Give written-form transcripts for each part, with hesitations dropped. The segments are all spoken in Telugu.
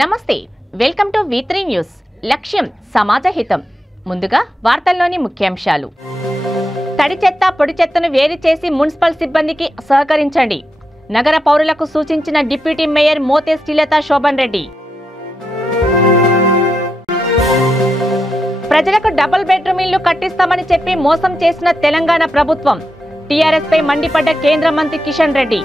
నమస్తే వెల్కమ్ టు V3 న్యూస్ లక్ష్యం సమాజ హితం ముందుగా వార్తల్లోని ముఖ్యాంశాలు తడి చెత్త పొడి చెత్తను వేరు చేసి మున్సిపల్ సిబ్బందికి సహకరించండి నగర పౌరులకు సూచించిన డిప్యూటీ మేయర్ మోతే శ్రీలత శోభన్ రెడ్డి ప్రజలకు డబుల్ బెడ్రూమ్ ఇల్లు కట్టిస్తామని చెప్పి మోసం చేసిన తెలంగాణ ప్రభుత్వం టీఆర్ఎస్ పై మండిపడ్డ కేంద్ర మంత్రి కిషన్ రెడ్డి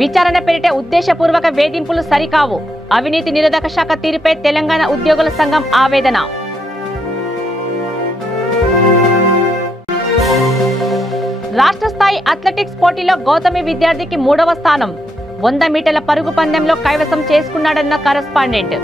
విచారణ పేరిట ఉద్దేశపూర్వక వేధింపులు సరికావు అవినీతి నిరోధక శాఖ తీరుపై తెలంగాణ ఉద్యోగుల సంఘం ఆవేదన రాష్ట్ర స్థాయి అథ్లెటిక్స్ పోటీలో గౌతమి విద్యార్థికి 3వ స్థానం 100 మీటర్ల పరుగు పందెంలో కైవసం చేసుకున్నాడన్న కరెస్పాండెంట్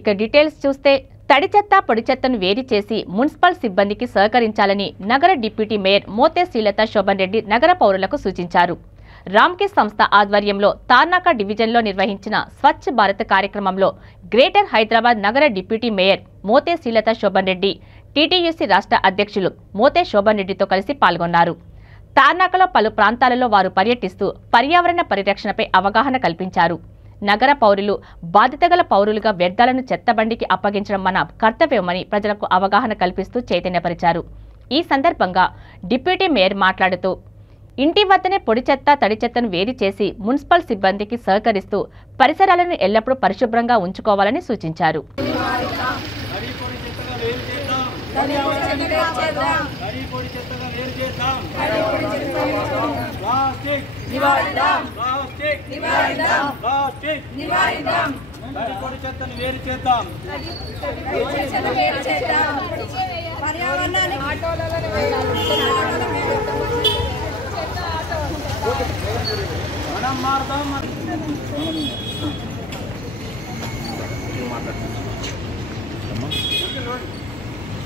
ఇక డీటెయిల్స్ చూస్తే తడి చెత్త పొడి చెత్తను వేరు చేసి మున్సిపల్ సిబ్బందికి సహకరించాలని నగర డిప్యూటీ మేయర్ మోతే శ్రీలత శోభన్ రెడ్డి నగర పౌరులకు సూచించారు. రామ్కే సంస్థ ఆధ్వర్యంలో తార్నాక డివిజన్లో నిర్వహించిన స్వచ్ఛ భారత్ కార్యక్రమంలో గ్రేటర్ హైదరాబాద్ నగర డిప్యూటీ మేయర్ మోతే శ్రీలత శోభన్ రెడ్డి టీటీయూసీ రాష్ట్ర అధ్యక్షులు మోతే శోభన్ రెడ్డితో కలిసి పాల్గొన్నారు. తార్నాకలో పలు ప్రాంతాలలో వారు పర్యటిస్తూ పర్యావరణ పరిరక్షణపై అవగాహన కల్పించారు. నగర పౌరులు బాధ్యతగల పౌరులుగా వ్యర్థాలను చెత్తబండికి అప్పగించడం మన కర్తవ్యమని ప్రజలకు అవగాహన కల్పిస్తూ చైతన్యపరిచారు. ఈ సందర్భంగా డిప్యూటీ మేయర్ మాట్లాడుతూ ఇంటి వద్దనే పొడి చెత్త తడి చెత్తను వేరు చేసి మున్సిపల్ సిబ్బందికి సహకరిస్తూ పరిసరాలను ఎల్లప్పుడూ పరిశుభ్రంగా ఉంచుకోవాలని సూచించారు.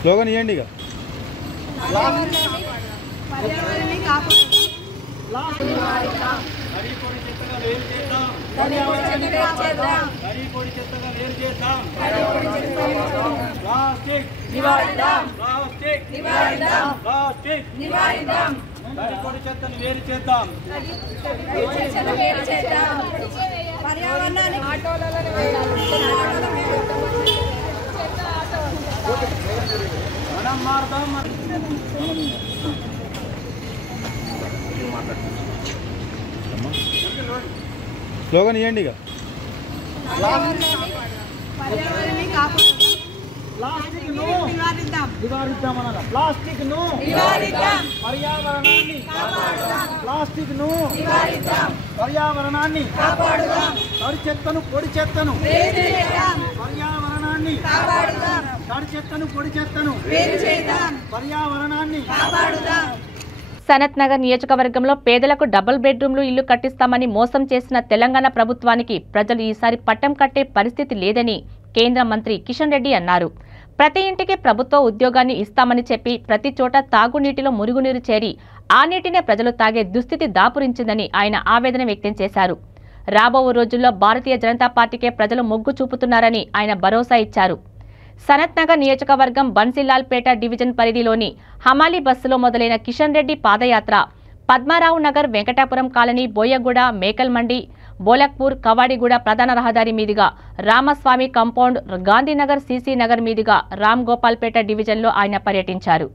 స్లోగన్ ఇవ్వండి ఇక స్లోగన్ ఇవ్వండి ఇక పర్యావరణాన్ని తడి చెత్తను పొడి చెత్తను పర్యావరణాన్ని తడి చెత్తను పొడి చెత్తను పర్యావరణాన్ని సనత్ నగర్ నియోజకవర్గంలో పేదలకు డబుల్ బెడ్రూమ్లు ఇల్లు కట్టిస్తామని మోసం చేసిన తెలంగాణ ప్రభుత్వానికి ప్రజలు ఈసారి పట్టం కట్టే పరిస్థితి లేదని కేంద్ర మంత్రి కిషన్ రెడ్డి అన్నారు. ప్రతి ఇంటికి ప్రభుత్వ ఉద్యోగాన్ని ఇస్తామని చెప్పి ప్రతి చోట తాగునీటిలో మురుగునీరు చేరి ఆ నీటినే ప్రజలు తాగే దుస్థితి దాపురించిందని ఆయన ఆవేదన వ్యక్తం చేశారు. రాబో రోజుల్లో భారతీయ జనతా పార్టీకే ప్రజలు మొగ్గు చూపుతున్నారని ఆయన భరోసా ఇచ్చారు. సనత్ నగర్ నియోజకవర్గం బన్సీలాల్పేట డివిజన్ పరిధిలోని హమాలీ బస్సులో మొదలైన కిషన్ రెడ్డి పాదయాత్ర పద్మారావు నగర్, వెంకటాపురం కాలనీ, బోయగూడ, మేకల్మండి, బోలక్పూర్, కవాడిగూడ ప్రధాన రహదారి మీదుగా రామస్వామి కాంపౌండ్, గాంధీనగర్, సీసీ నగర్ మీదుగా రామ్ గోపాల్పేట డివిజన్లో ఆయన పర్యటించారు.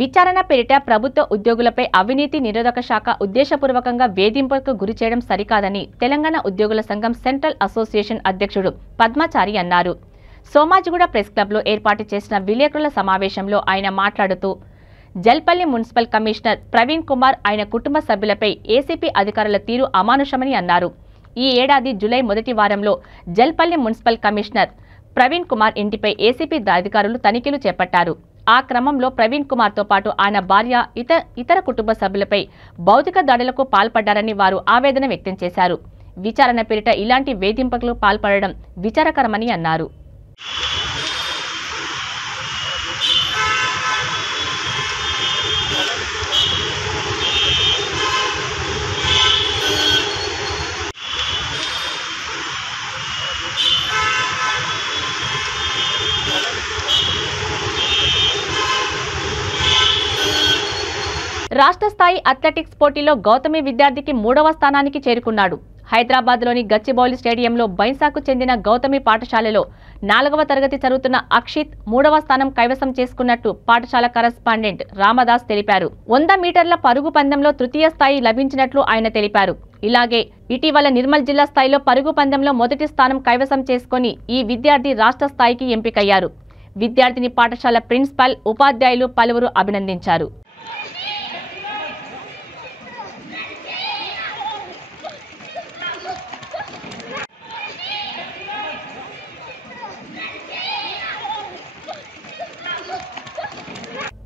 విచారణ పేరిట ప్రభుత్వ ఉద్యోగులపై అవినీతి నిరోధక శాఖ ఉద్దేశపూర్వకంగా వేధింపులకు గురిచేయడం సరికాదని తెలంగాణ ఉద్యోగుల సంఘం సెంట్రల్ అసోసియేషన్ అధ్యక్షుడు పద్మాచారి అన్నారు. సోమాజిగూడ ప్రెస్ క్లబ్లో ఏర్పాటు చేసిన విలేకరుల సమావేశంలో ఆయన మాట్లాడుతూ జల్పల్లి మున్సిపల్ కమిషనర్ ప్రవీణ్ కుమార్ ఆయన కుటుంబ సభ్యులపై ఏసీపీ అధికారుల తీరు అమానుషమని అన్నారు. ఈ ఏడాది జూలై మొదటి వారంలో జల్పల్లి మున్సిపల్ కమిషనర్ ప్రవీణ్ కుమార్ ఇంటిపై ఏసీపీ అధికారులు తనిఖీలు చేపట్టారు. ఆ క్రమంలో ప్రవీణ్ కుమార్తో పాటు ఆయన భార్య ఇతర కుటుంబ సభ్యులపై భౌతిక దాడులకు పాల్పడ్డారని వారు ఆవేదన వ్యక్తం చేశారు. విచారణ పేరిట ఇలాంటి వేధింపులకు పాల్పడడం విచారకరమని అన్నారు. రాష్ట్ర స్థాయి అథ్లెటిక్స్ పోటీలో గౌతమి విద్యార్థికి 3వ స్థానానికి చేరుకున్నాడు. హైదరాబాద్లోని గచ్చిబౌలి స్టేడియంలో బైన్సాకు చెందిన గౌతమి పాఠశాలలో 4వ తరగతి చదువుతున్న అక్షిత్ 3వ స్థానం కైవసం చేసుకున్నట్టు పాఠశాల కరెస్పాండెంట్ రామదాస్ తెలిపారు. 100 మీటర్ల పరుగు పందెంలో తృతీయ స్థాయి లభించినట్లు ఆయన తెలిపారు. ఇలాగే ఇటీవల నిర్మల్ జిల్లా స్థాయిలో పరుగు పందెంలో మొదటి స్థానం కైవసం చేసుకుని ఈ విద్యార్థి రాష్ట్ర స్థాయికి ఎంపికయ్యారు. విద్యార్థిని పాఠశాల ప్రిన్సిపల్, ఉపాధ్యాయులు పలువురు అభినందించారు.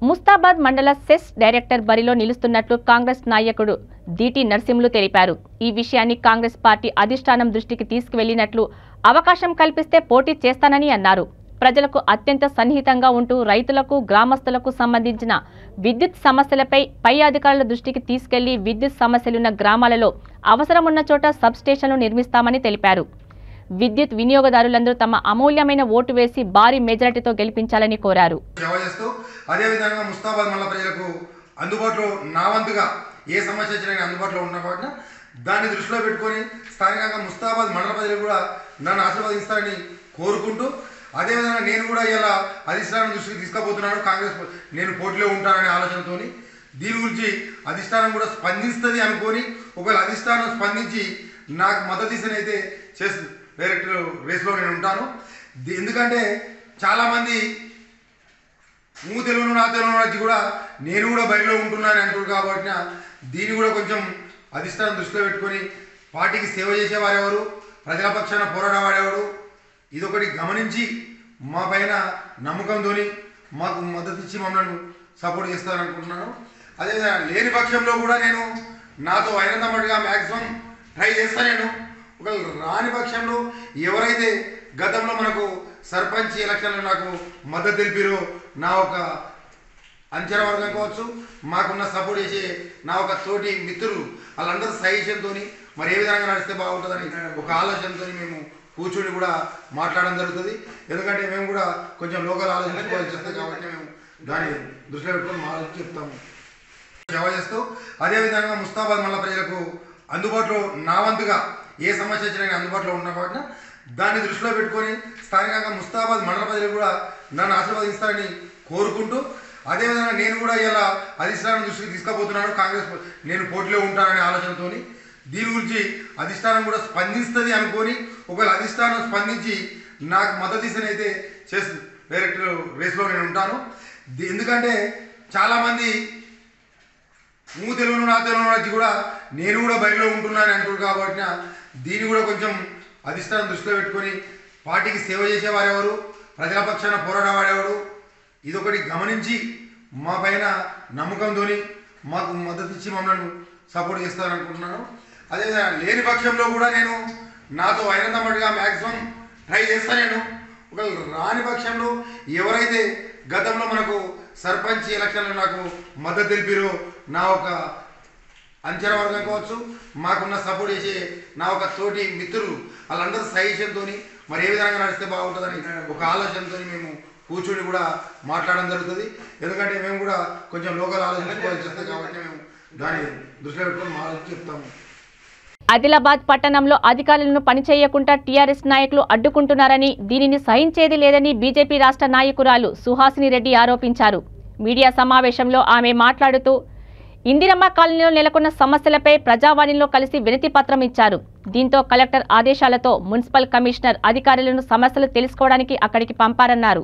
ముస్తాబాద్ మండల సెస్ డైరెక్టర్ బరిలో నిలుస్తున్నట్లు కాంగ్రెస్ నాయకుడు దీటి నరసింహులు తెలిపారు. ఈ విషయాన్ని కాంగ్రెస్ పార్టీ అధిష్టానం దృష్టికి తీసుకువెళ్లినట్లు, అవకాశం కల్పిస్తే పోటీ చేస్తానని అన్నారు. ప్రజలకు అత్యంత సన్నిహితంగా ఉంటూ రైతులకు, గ్రామస్తులకు సంబంధించిన విద్యుత్ సమస్యలపై పై అధికారుల దృష్టికి తీసుకెళ్లి విద్యుత్ సమస్యలున్న గ్రామాలలో అవసరమున్న చోట సబ్ స్టేషన్లు నిర్మిస్తామని తెలిపారు. విద్యుత్ వినియోగదారులందరూ తమ అమూల్యమైన ఓటు వేసి భారీ మెజారిటీతో గెలిపించాలని కోరారు. అదేవిధంగా ముస్తాబాద్ మండల ప్రజలకు అందుబాటులో నా వంతుగా ఏ సమస్య వచ్చినా అందుబాటులో ఉన్న కాబట్టి దాన్ని దృష్టిలో పెట్టుకొని స్థానికంగా ముస్తాబాద్ మండల ప్రజలు కూడా నన్ను ఆశీర్వదిస్తారని కోరుకుంటూ, అదేవిధంగా నేను కూడా ఇలా అధిష్టానం దృష్టికి తీసుకుపోతున్నాను. కాంగ్రెస్ నేను పోటీలో ఉంటాననే ఆలోచనతో దీని గురించి అధిష్టానం కూడా స్పందిస్తుంది అనుకొని, ఒకవేళ అధిష్టానం స్పందించి నాకు మద్దతు ఇస్తేనైతే చేస్తూ డైరెక్ట్ రేస్లో నేను ఉంటాను. ఎందుకంటే చాలామంది తెలుగును నా తెలుగు వచ్చి కూడా నేను కూడా బయటలో ఉంటున్నాను అంటారు. కాబట్టి దీన్ని కూడా కొంచెం అధిష్టానం దృష్టిలో పెట్టుకొని పార్టీకి సేవ చేసేవారెవరు, ప్రజల పక్షాన పోరాడేవాడెవరు, ఇదొకటి గమనించి మా పైన నమ్మకంతో మాకు మద్దతు ఇచ్చి మమ్మల్ని సపోర్ట్ చేస్తారనుకుంటున్నాను. అదేవిధంగా లేని పక్షంలో కూడా నేను నాతో అయినంత మట్టుగా మ్యాక్సిమం ట్రై చేస్తాను. నేను ఒకవేళ రాని పక్షంలో ఎవరైతే గతంలో మనకు సర్పంచ్ ఎలక్షన్లో నాకు మద్దతు తెలిపారో నా ఒక అంచనా వర్గం కావచ్చు, మాకున్న సపోర్ట్ చేసే నా ఒక తోటి మిత్రులు వాళ్ళందరూ సజెషన్తో మరి ఏ విధంగా నడిస్తే బాగుంటుందని ఒక ఆలోచనతో మేము కూర్చొని కూడా మాట్లాడడం జరుగుతుంది. ఎందుకంటే మేము కూడా కొంచెం లోకల్ ఆలోచించుకోవాల్సి వస్తుంది కాబట్టి మేము దాన్ని దృష్టిలో పెట్టుకొని మా చెప్తాము, సేవ చేస్తూ. అదేవిధంగా ముస్తాబాద్ మండల ప్రజలకు అందుబాటులో నా వంతుగా ఏ సమస్య వచ్చినా అందుబాటులో ఉన్న కాబట్టి దాన్ని దృష్టిలో పెట్టుకొని స్థానికంగా ముస్తాబాద్ మండల ప్రజలు కూడా నన్ను ఆశీర్వదిస్తారని కోరుకుంటూ, అదేవిధంగా నేను కూడా ఇలా అధిష్టానం దృష్టికి తీసుకుపోతున్నాను. కాంగ్రెస్ నేను పోటీలో ఉంటాననే ఆలోచనతో దీని గురించి అధిష్టానం కూడా స్పందిస్తుంది అనుకొని, ఒకవేళ అధిష్టానం స్పందించి నాకు మద్దతు ఇస్తేనైతే చేస్తూ డైరెక్ట్ రేస్లో నేను ఉంటాను. ఎందుకంటే చాలామంది తెలుగును నా తెలుగు వచ్చి కూడా నేను కూడా బయటలో ఉంటున్నాను అంటారు. కాబట్టి దీన్ని కూడా కొంచెం అధిష్టానం దృష్టిలో పెట్టుకొని పార్టీకి సేవ చేసేవారెవరు, ప్రజల పక్షాన పోరాడేవాడెవరు, ఇదొకటి గమనించి మా పైన నమ్మకంతో మాకు మద్దతు ఇచ్చి మమ్మల్ని సపోర్ట్ చేస్తారనుకుంటున్నాను. అదేవిధంగా లేని పక్షంలో కూడా నేను నాతో అయినంత మట్టుగా మ్యాక్సిమం ట్రై చేస్తాను. నేను ఒకవేళ రాని పక్షంలో ఎవరైతే గతంలో మనకు సర్పంచ్ ఎలక్షన్లో నాకు మద్దతు తెలిపారో నా ఒక అంచనా వర్గం కావచ్చు, మాకున్న సపోర్ట్ చేసే నా ఒక తోటి మిత్రులు వాళ్ళందరూ సజెషన్తో మరి ఏ విధంగా నడిస్తే బాగుంటుందని ఒక ఆలోచనతో మేము కూర్చొని కూడా మాట్లాడడం జరుగుతుంది. ఎందుకంటే మేము కూడా కొంచెం లోకల్ ఆలోచించుకోవాల్సి వస్తుంది కాబట్టి మేము దాన్ని దృష్టిలో పెట్టుకొని మా చెప్తాము. ఆదిలాబాద్ పట్టణంలో అధికారులను పనిచేయకుండా టీఆర్ఎస్ నాయకులు అడ్డుకుంటున్నారని, దీనిని సహించేది లేదని బీజేపీ రాష్ట్ర నాయకురాలు సుహాసిని రెడ్డి ఆరోపించారు. మీడియా సమావేశంలో ఆమె మాట్లాడుతూ ఇందిరమ్మ కాలనీలో నెలకొన్న సమస్యలపై ప్రజావాణిలో కలిసి వినతి పత్రం ఇచ్చారు. దీంతో కలెక్టర్ ఆదేశాలతో మున్సిపల్ కమిషనర్ అధికారులను సమస్యలు తెలుసుకోవడానికి అక్కడికి పంపారన్నారు.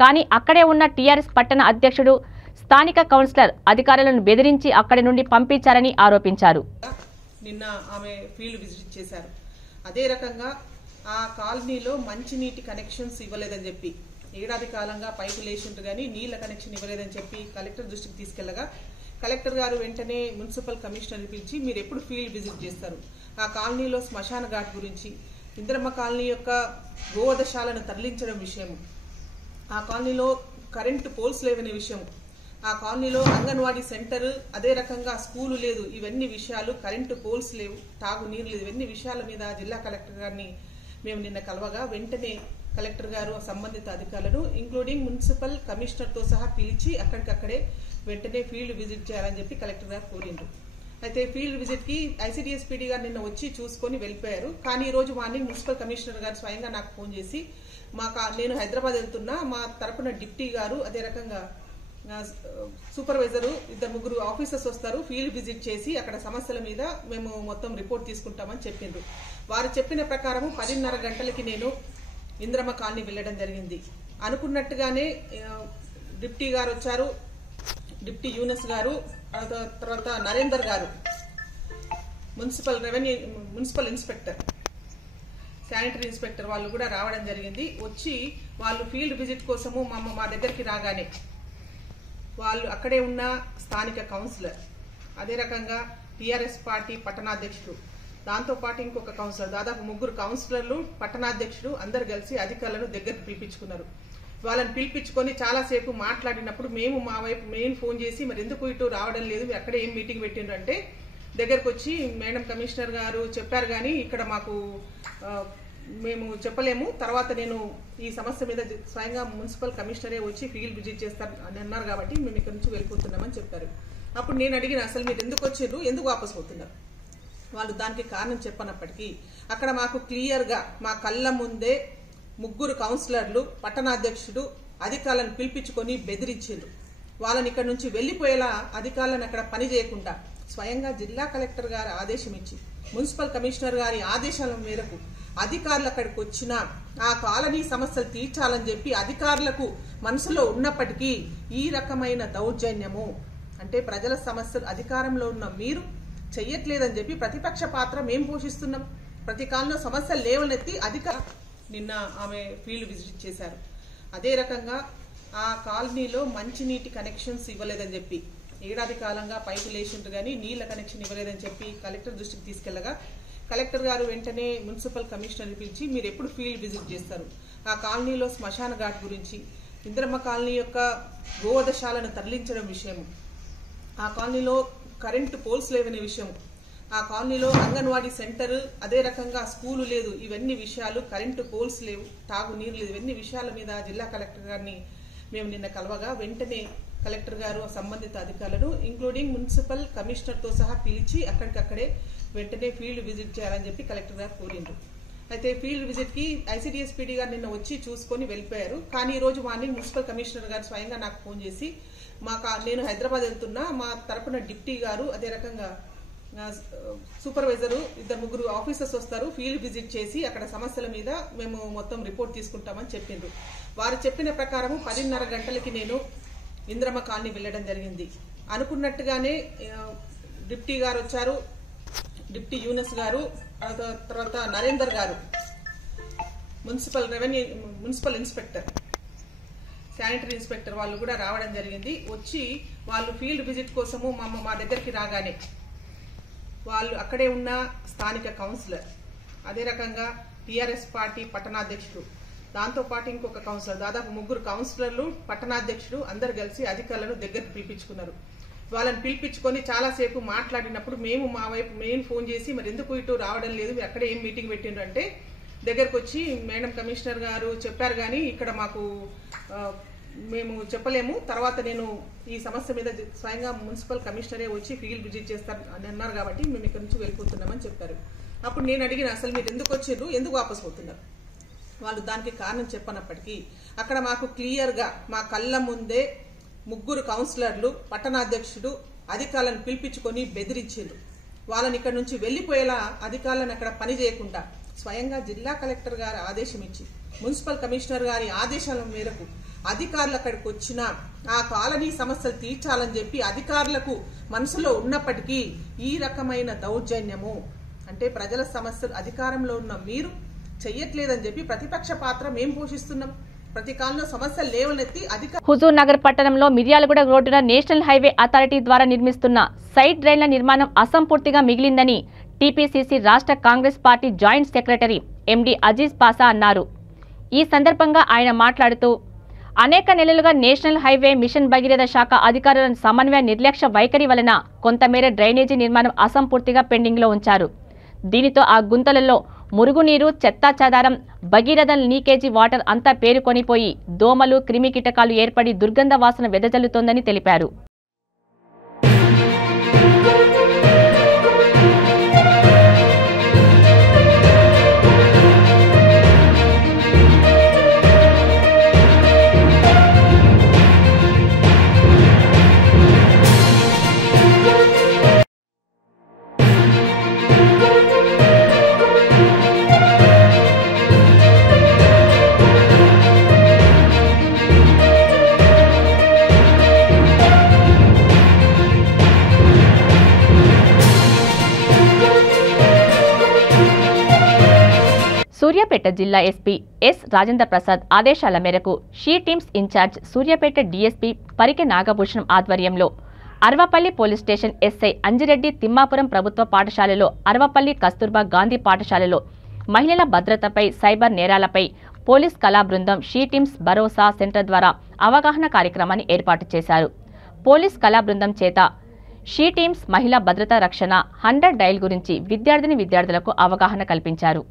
కానీ అక్కడే ఉన్న టీఆర్ఎస్ పట్టణ అధ్యక్షుడు స్థానిక కౌన్సిలర్ అధికారులను బెదిరించి అక్కడి నుండి పంపించారని ఆరోపించారు. నిన్న ఆమె ఫీల్డ్ విజిట్ చేశారు. అదే రకంగా ఆ కాలనీలో మంచినీటి కనెక్షన్స్ ఇవ్వలేదని చెప్పి ఏడాది కాలంగా పైపు లేచింటు కానీ నీళ్ల కనెక్షన్ ఇవ్వలేదని చెప్పి కలెక్టర్ దృష్టికి తీసుకెళ్లగా కలెక్టర్ గారు వెంటనే మున్సిపల్ కమిషనర్ పిలిచి మీరు ఎప్పుడు ఫీల్డ్ విజిట్ చేస్తారు, ఆ కాలనీలో శ్మశాన ఘాట్ గురించి, ఇందిరమ్మ కాలనీ యొక్క గోవధశాలను తరలించడం విషయం, ఆ కాలనీలో కరెంటు పోల్స్ లేవనే విషయం, ఆ కాలనీలో అంగన్వాడీ సెంటర్, అదే రకంగా స్కూలు లేదు, ఇవన్నీ విషయాలు, కరెంటు పోల్స్ లేవు, తాగు నీరు లేదు, ఇవన్నీ విషయాల మీద జిల్లా కలెక్టర్ గారిని మేము నిన్న కలవగా వెంటనే కలెక్టర్ గారు సంబంధిత అధికారులను ఇంక్లూడింగ్ మున్సిపల్ కమిషనర్తో సహా పిలిచి అక్కడికక్కడే వెంటనే ఫీల్డ్ విజిట్ చేయాలని చెప్పి కలెక్టర్ గారు కోరిండ్రు. అయితే ఫీల్డ్ విజిట్కి ఐసిడిఎస్పీడీ గారు నిన్న వచ్చి చూసుకొని వెళ్ళిపోయారు. కానీ ఈ రోజు మార్నింగ్ మున్సిపల్ కమిషనర్ గారు స్వయంగా నాకు ఫోన్ చేసి నేను హైదరాబాద్ వెళ్తున్నా, మా తరపున డిప్టీ గారు అదే రకంగా సూపర్వైజరు 2-3 ఆఫీసర్స్ వస్తారు, ఫీల్డ్ విజిట్ చేసి అక్కడ సమస్యల మీద మేము మొత్తం రిపోర్ట్ తీసుకుంటామని చెప్పిండ్రు. వారు చెప్పిన ప్రకారం 10:30 గంటలకి నేను ఇందిరమ్మ కాలనీ వెళ్ళడం జరిగింది. అనుకున్నట్టుగానే డిప్టీ గారు వచ్చారు, డిప్టీ యూనస్ గారు, తర్వాత నరేందర్ గారు, మున్సిపల్ ఇన్స్పెక్టర్, శానిటరీ ఇన్స్పెక్టర్ వాళ్ళు కూడా రావడం జరిగింది. వచ్చి వాళ్ళు ఫీల్డ్ విజిట్ కోసము మా దగ్గరికి రాగానే వాళ్ళు అక్కడే ఉన్న స్థానిక కౌన్సిలర్, అదే రకంగా టీఆర్ఎస్ పార్టీ పట్టణాధ్యక్షుడు, దాంతోపాటు ఇంకొక కౌన్సిలర్, దాదాపు 3 కౌన్సిలర్లు, పట్టణాధ్యక్షుడు అందరు కలిసి అధికారులను దగ్గరకు పిలిపించుకున్నారు. వాళ్ళని పిలిపించుకొని చాలాసేపు మాట్లాడినప్పుడు మేము మా వైపు ఫోన్ చేసి మరి ఎందుకు ఇటు రావడం లేదు, అక్కడే ఏం మీటింగ్ పెట్టిండ్రు అంటే దగ్గరకు వచ్చి మేడం కమిషనర్ గారు చెప్పారు కానీ ఇక్కడ మాకు మేము చెప్పలేము, తర్వాత నేను ఈ సమస్య మీద స్వయంగా మున్సిపల్ కమిషనరే వచ్చి ఫీల్డ్ విజిట్ చేస్తారు అని అన్నారు కాబట్టి మేము ఇక్కడ నుంచి వెళ్ళిపోతున్నామని చెప్పారు. అప్పుడు నేను అడిగిన అసలు మీరు ఎందుకు వచ్చిండ్రు, ఎందుకు వాపసు పోతున్నారు, వాళ్ళు దానికి కారణం చెప్పనప్పటికీ అక్కడ మాకు క్లియర్గా మా కళ్ళ ముందే 3 కౌన్సిలర్లు, పట్టణాధ్యక్షుడు అధికారులను పిలిపించుకొని బెదిరించిండ్రు. వాళ్ళని ఇక్కడ నుంచి వెళ్లిపోయేలా అధికారులను అక్కడ పని చేయకుండా స్వయంగా జిల్లా కలెక్టర్ గారు ఆదేశం ఇచ్చి మున్సిపల్ కమిషనర్ గారి ఆదేశాల మేరకు అధికారులు అక్కడికి వచ్చినా ఆ కాలనీ సమస్యలు తీర్చాలని చెప్పి అధికారులకు మనసులో ఉన్నప్పటికీ ఈ రకమైన దౌర్జన్యము అంటే ప్రజల సమస్యలు అధికారంలో ఉన్న మీరు చెయ్యట్లేదని చెప్పి ప్రతిపక్ష పాత్ర మేము పోషిస్తున్నాం. ప్రతి కాలంలో సమస్యలు లేవనెత్తి నిన్న ఆమె ఫీల్డ్ విజిట్ చేశారు. అదే రకంగా ఆ కాలనీలో మంచినీటి కనెక్షన్స్ ఇవ్వలేదని చెప్పి ఏడాది కాలంగా పైపు లేచింటు కానీ నీళ్ల కనెక్షన్ ఇవ్వలేదని చెప్పి కలెక్టర్ దృష్టికి తీసుకెళ్లగా కలెక్టర్ గారు వెంటనే మున్సిపల్ కమిషనర్ పిలిచి మీరు ఎప్పుడు ఫీల్డ్ విజిట్ చేస్తారు, ఆ కాలనీలో శ్మశాన ఘాట్ గురించి, ఇందిరమ్మ కాలనీ యొక్క గోవధశాలను తరలించడం విషయం, ఆ కాలనీలో కరెంటు పోల్స్ లేవనే విషయం, ఆ కాలనీలో అంగన్వాడీ సెంటర్, అదే రకంగా స్కూలు లేదు, ఇవన్నీ విషయాలు, కరెంటు పోల్స్ లేవు, తాగు నీరు లేదు, ఇవన్నీ విషయాల మీద జిల్లా కలెక్టర్ గారిని మేము నిన్న కలవగా వెంటనే కలెక్టర్ గారు సంబంధిత అధికారులను ఇంక్లూడింగ్ మున్సిపల్ కమిషనర్తో సహా పిలిచి అక్కడికక్కడే వెంటనే ఫీల్డ్ విజిట్ చేయాలని చెప్పి కలెక్టర్ గారు కోరిండ్రు. అయితే ఫీల్డ్ విజిట్కి ఐసిడిఎస్పీడీ గారు నిన్న వచ్చి చూసుకొని వెళ్ళిపోయారు. కానీ ఈ రోజు మార్నింగ్ మున్సిపల్ కమిషనర్ గారు స్వయంగా నాకు ఫోన్ చేసి నేను హైదరాబాద్ వెళ్తున్నా, మా తరపున డిప్టీ గారు అదే రకంగా సూపర్వైజరు 2-3 ఆఫీసర్స్ వస్తారు, ఫీల్డ్ విజిట్ చేసి అక్కడ సమస్యల మీద మేము మొత్తం రిపోర్ట్ తీసుకుంటామని చెప్పిండ్రు. వారు చెప్పిన ప్రకారం 10:30 గంటలకి నేను ఇందిరమ్మ కాలనీ వెళ్ళడం జరిగింది. అనుకున్నట్టుగానే డిప్టీ గారు వచ్చారు, డిప్టీ యూనస్ గారు, తర్వాత నరేందర్ గారు, మున్సిపల్ ఇన్స్పెక్టర్, శానిటరీ ఇన్స్పెక్టర్ వాళ్ళు కూడా రావడం జరిగింది. వచ్చి వాళ్ళు ఫీల్డ్ విజిట్ కోసము మా దగ్గరికి రాగానే వాళ్ళు అక్కడే ఉన్న స్థానిక కౌన్సిలర్, అదే రకంగా టీఆర్ఎస్ పార్టీ పట్టణాధ్యక్షుడు, దాంతోపాటు ఇంకొక కౌన్సిలర్, దాదాపు 3 కౌన్సిలర్లు, పట్టణాధ్యక్షుడు అందరు కలిసి అధికారులను దగ్గరకు పిలిపించుకున్నారు. వాళ్ళని పిలిపించుకొని చాలాసేపు మాట్లాడినప్పుడు మేము మా వైపు ఫోన్ చేసి మరి ఎందుకు ఇటు రావడం లేదు, అక్కడే ఏం మీటింగ్ పెట్టిండ్రు అంటే దగ్గరకు వచ్చి మేడం కమిషనర్ గారు చెప్పారు కానీ ఇక్కడ మాకు మేము చెప్పలేము, తర్వాత నేను ఈ సమస్య మీద స్వయంగా మున్సిపల్ కమిషనరే వచ్చి ఫీల్డ్ విజిట్ చేస్తారు అని అన్నారు కాబట్టి మేము ఇక్కడ నుంచి వెళ్ళిపోతున్నామని చెప్పారు. అప్పుడు నేను అడిగిన అసలు మీరు ఎందుకు వచ్చిండ్రు, ఎందుకు వాపసు పోతున్నారు, వాళ్ళు దానికి కారణం చెప్పనప్పటికీ అక్కడ మాకు క్లియర్గా మా కళ్ళ ముందే ముగ్గురు కౌన్సిలర్లు, పట్టణాధ్యక్షుడు అధికారులను పిలిపించుకొని బెదిరించారు. వాళ్ళని ఇక్కడ నుంచి వెళ్లిపోయేలా అధికారులను అక్కడ పని చేయకుండా స్వయంగా జిల్లా కలెక్టర్ గారి ఆదేశం ఇచ్చి మున్సిపల్ కమిషనర్ గారి ఆదేశాల మేరకు అధికారులు అక్కడికి వచ్చినా ఆ కాలనీ సమస్యలు తీర్చాలని చెప్పి అధికారులకు మనసులో ఉన్నప్పటికీ ఈ రకమైన దౌర్జన్యము అంటే ప్రజల సమస్యలు అధికారంలో ఉన్న మీరు చెయ్యట్లేదని చెప్పి ప్రతిపక్ష పాత్ర మేం పోషిస్తున్నాం. ప్రతి కాలంలో సమస్యలు లేవనెత్తి హుజూర్ నగర్ పట్టణంలో మిర్యాలగూడ రోడ్డున నేషనల్ హైవే అథారిటీ ద్వారా నిర్మిస్తున్న సైడ్ డ్రైన్ల నిర్మాణం అసంపూర్తిగా మిగిలిందని టీపీసీసీ రాష్ట్ర Congress party joint secretary MD Aziz Pasha అన్నారు. ఈ సందర్భంగా ఆయన మాట్లాడుతూ అనేక నెలలుగా నేషనల్ హైవే మిషన్ భగీరథ శాఖ అధికారుల సమన్వయ నిర్లక్ష్య వైఖరి వలన కొంతమేర డ్రైనేజీ నిర్మాణం అసంపూర్తిగా పెండింగ్లో ఉంచారు. దీనితో ఆ గుంతలలో మురుగునీరు, చెత్తా చెదారం, భగీరథ లీకేజీ వాటర్ అంతా పేరుకొనిపోయి దోమలు, క్రిమి కీటకాలు ఏర్పడి దుర్గంధ వాసన వెదజల్లుతోందని తెలిపారు. సూర్యాపేట జిల్లా ఎస్పీ ఎస్ రాజేంద్ర ప్రసాద్ ఆదేశాల మేరకు she teams incharge Suryapet DSP Parike Nagabhushanam ఆధ్వర్యంలో Arvapalli police station SI Anjireddy Thimmapuram ప్రభుత్వ పాఠశాలలో, అర్వపల్లి కస్తూర్బా గాంధీ పాఠశాలలో మహిళల భద్రతపై, సైబర్ నేరాలపై పోలీస్ కళా బృందం షీ టీమ్స్ భరోసా సెంటర్ ద్వారా అవగాహన కార్యక్రమాన్ని ఏర్పాటు చేశారు. పోలీస్ కళా బృందం చేత షీ టీమ్స్ మహిళా భద్రతా రక్షణ 100 డైల్ గురించి విద్యార్థులకు అవగాహన కల్పించారు.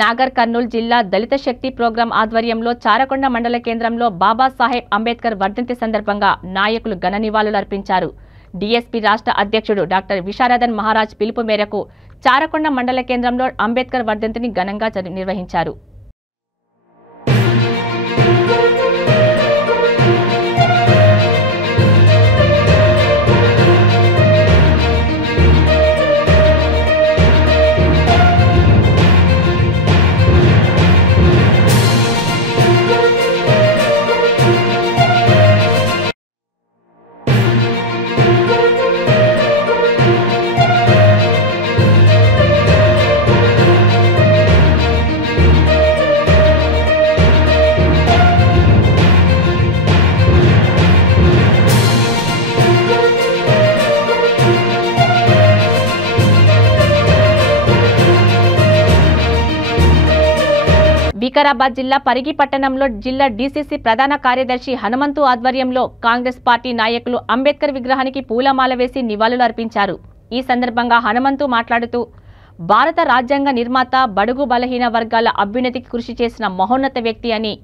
నాగర్ కర్నూలు జిల్లా దళిత శక్తి ప్రోగ్రాం ఆధ్వర్యంలో చారకొండ మండల కేంద్రంలో బాబాసాహెబ్ అంబేద్కర్ వర్ధంతి సందర్భంగా నాయకులు ఘన నివాళులు అర్పించారు. డీఎస్పీ రాష్ట్ర అధ్యక్షుడు డాక్టర్ విశారదన్ మహారాజ్ పిలుపు మేరకు చారకొండ మండల కేంద్రంలో అంబేద్కర్ వర్ధంతిని ఘనంగా నిర్వహించారు. వికారాబాద్ జిల్లా పరిగి పట్టణంలో జిల్లా డీసీసీ ప్రధాన కార్యదర్శి హనుమంతు ఆధ్వర్యంలో కాంగ్రెస్ పార్టీ నాయకులు అంబేద్కర్ విగ్రహానికి పూలమాల వేసి నివాళులు అర్పించారు. ఈ సందర్భంగా హనుమంతు మాట్లాడుతూ భారత రాజ్యాంగ నిర్మాత బడుగు బలహీన వర్గాల అభ్యున్నతికి కృషి చేసిన మహోన్నత వ్యక్తి అని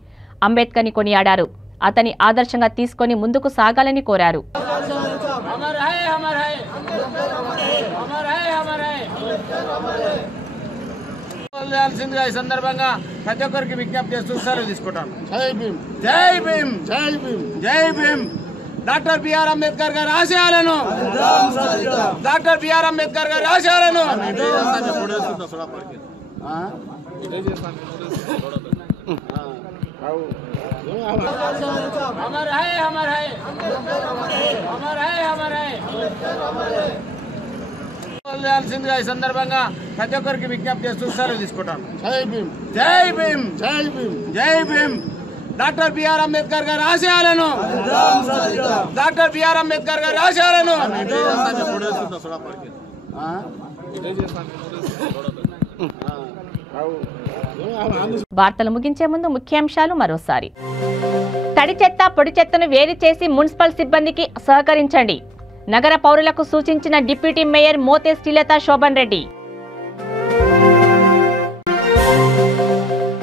అంబేద్కర్ని కొనియాడారు. అతని ఆదర్శంగా తీసుకొని ముందుకు సాగాలని కోరారు. ఈ సందర్భంగా ప్రతి ఒక్కరికి విజ్ఞప్తి చేస్తూ సెలవు తీసుకుంటాను. జై భీమ్, జై భీమ్, జై భీమ్, జై భీమ్. డాక్టర్ బిఆర్ అంబేద్కర్ గారి ఆశయాలను, డాక్టర్ బిఆర్ అంబేద్కర్ గారి ఆశయాలను ఈ సందర్భంగా ప్రతి ఒక్కరికి విజ్ఞప్తి చేస్తూ సెలవు తీసుకుంటాను. జై భీమ్, జై భీమ్, జై భీమ్, జై భీమ్. డాక్టర్ బిఆర్ అంబేద్కర్ గారి ఆశయాలను, డాక్టర్ బిఆర్ అంబేద్కర్ గారి ఆశయాలను వార్తలు ముగించే ముందు ముఖ్యాంశాలు మరోసారి. తడి చెత్త పొడి చెత్తను వేరు చేసి మున్సిపల్ సిబ్బందికి సహకరించండి. నగర పౌరులకు సూచించిన డిప్యూటీ మేయర్ మోతే శ్రీలత శోభన్ రెడ్డి.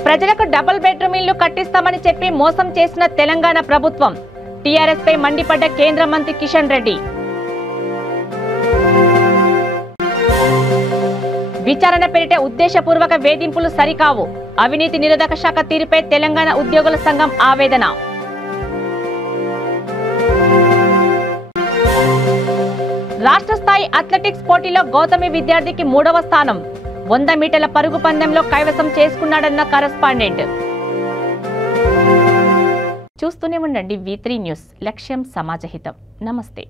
ప్రజలకు డబుల్ బెడ్రూమ్ ఇళ్లు కట్టిస్తామని చెప్పి మోసం చేసిన తెలంగాణ ప్రభుత్వం. టీఆర్ఎస్ పై మండిపడ్డ కేంద్ర మంత్రి కిషన్ రెడ్డి. విచారణ పేరిట ఉద్దేశపూర్వక వేధింపులు సరికావు. అవినీతి నిరోధక శాఖ తీరుపై తెలంగాణ ఉద్యోగుల సంఘం ఆవేదన. రాష్ట్ర స్థాయి అథ్లెటిక్స్ పోటీలో గౌతమి విద్యార్థికి 3వ స్థానం. 100 మీటర్ల పరుగు పందెంలో కైవసం చేసుకున్నాడన్న కరెస్పాండెంట్. చూస్తూనే ఉండండి V3 న్యూస్. లక్ష్యం సమాజహితం. నమస్తే.